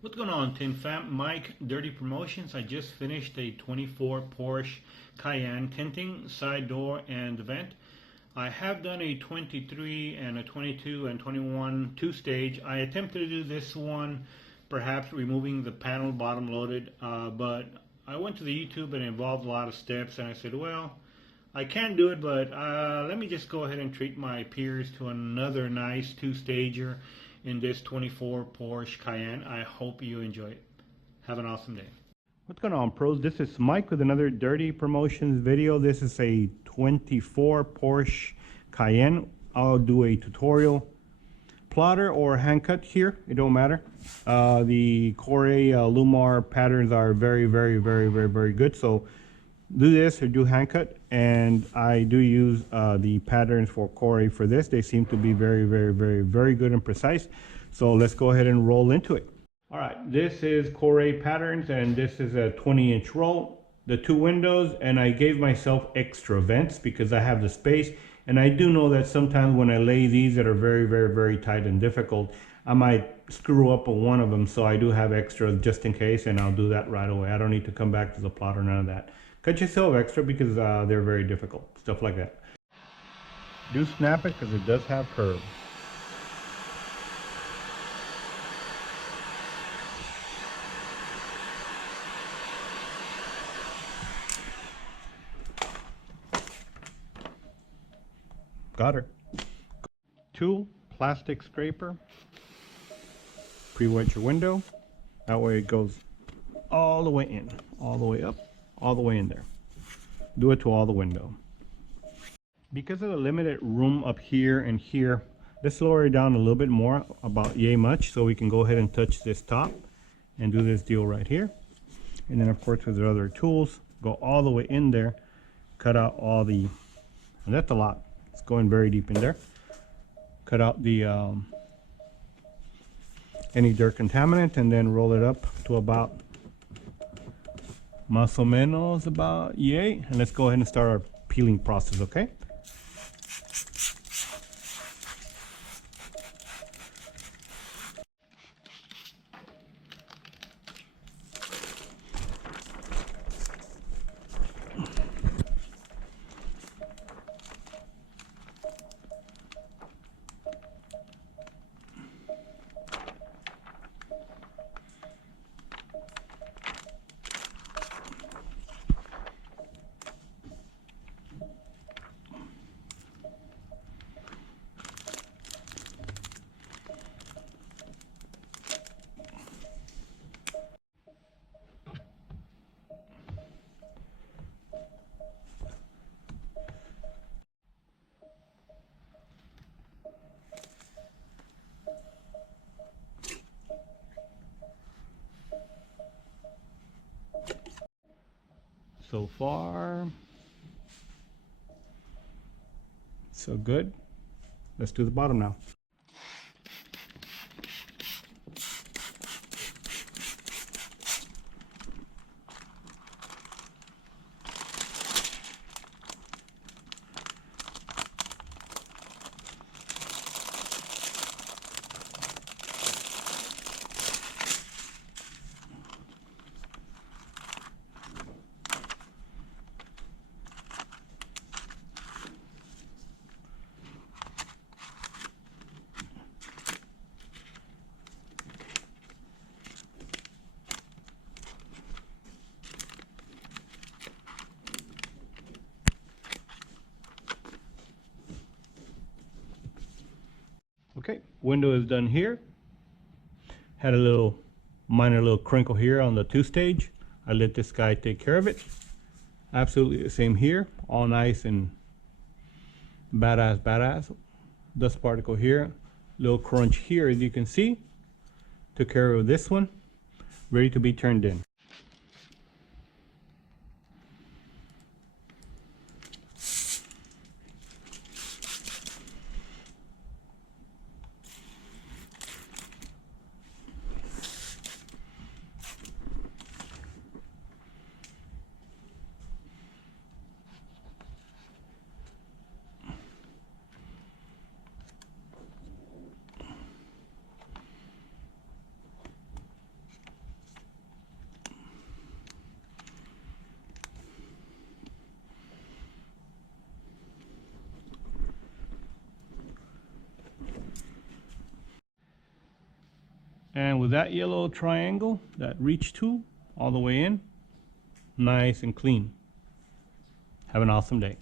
What's going on, Tint fam? Mike, Dirty Promotions. I just finished a 24 Porsche Cayenne tinting, side door and vent. I have done a 23 and a 22 and 21 two-stage. I attempted to do this one, perhaps removing the panel bottom loaded, but I went to the YouTube and it involved a lot of steps, and I said, well, I can do it, but let me just go ahead and treat my peers to another nice two-stager in this 24 Porsche Cayenne. I hope you enjoy it. Have an awesome day. What's going on, pros? This is Mike with another Dirty Promotions video. This is a 24 Porsche Cayenne. I'll do a tutorial plotter or hand cut here. It don't matter. The Corey Lumar patterns are very good. So do this or do hand cut, and I do use the patterns for Corey for this. They seem to be very good and precise. So let's go ahead and roll into it. All right, this is Corey patterns, and this is a 20-inch roll, the two windows, and I gave myself extra vents because I have the space. And I do know that sometimes when I lay these that are very tight and difficult, I might screw up on one of them, so I do have extras just in case, and I'll do that right away. I don't need to come back to the plot or none of that. Cut yourself extra because they're very difficult, stuff like that. Do snap it because it does have curve. Got her. Tool, plastic scraper. Pre-wet your window. That way it goes all the way in, all the way up, all the way in there. Do it to all the window. Because of the limited room up here and here, let's lower it down a little bit more, about yay much, so we can go ahead and touch this top and do this deal right here. And then of course with the other tools, go all the way in there, cut out all the, and that's a lot. It's going very deep in there. Cut out the any dirt contaminant, and then roll it up to about más o menos about yay. And let's go ahead and start our peeling process, okay? So far, so good. Let's do the bottom now. Okay, window is done here. Had a little minor little crinkle here on the two stage. I let this guy take care of it. Absolutely the same here, all nice and badass. Dust particle here, little crunch here, as you can see. Took care of this one, ready to be turned in. And with that yellow triangle, that reach tool, all the way in, nice and clean. Have an awesome day.